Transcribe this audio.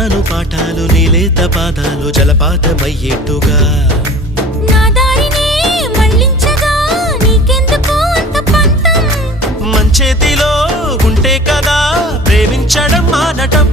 చెబుతాను పాఠాలు నీలేత పాదాలు జలపాతమయ్యేట్టుగా నా దారినే మళ్ళించగా నీకెందుకు అంత పంతం మంచేతిలో ఉంటే కదా ప్రేమించడం మానటం